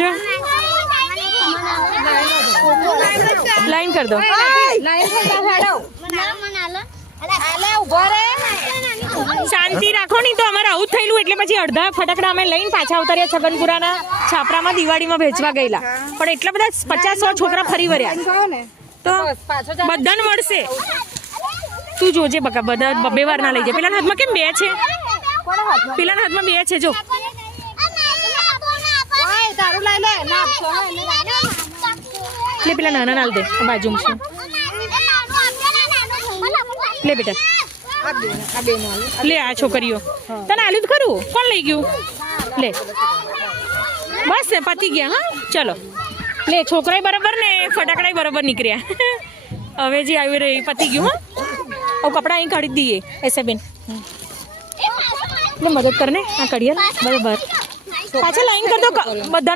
જો લાઈન કર દો. શાંતિ રાખો નહીં તો અમારે આવું જ થયેલું એટલે પછી અડધા ફટાકડા અમે લઈને પાછા ઉતાર્યા છગનપુરાના છાપરામાં દિવાળીમાં વેચવા ગયેલા પણ એટલા બધા 50-100 છોકરા ફરી વર્યા તો બધાને મળશે. તું જોજે બકા બધા બે વાર ના લઈ જાય. પેલાના હાથમાં કેમ બે છે? પેલાના હાથમાં બે છે જો. લે પેલા નાના નાલ દે બાજુમાં છે. લે બેટા લે આ છોકરીઓ તને આલુ જ ખરું. કોણ લઈ ગયું? લે બસ ને પતી ગયા. હા ચલો લે છોકરાય બરાબર ને ફટાકડાય બરાબર નીકળ્યા. હવે જે આવી રહી પતી ગયું. હા કપડા અહીં કાઢી દઈએ એસે બેન મદદ કરને આ કડિયા બરાબર પાછા લાઈન કર દો બધાને.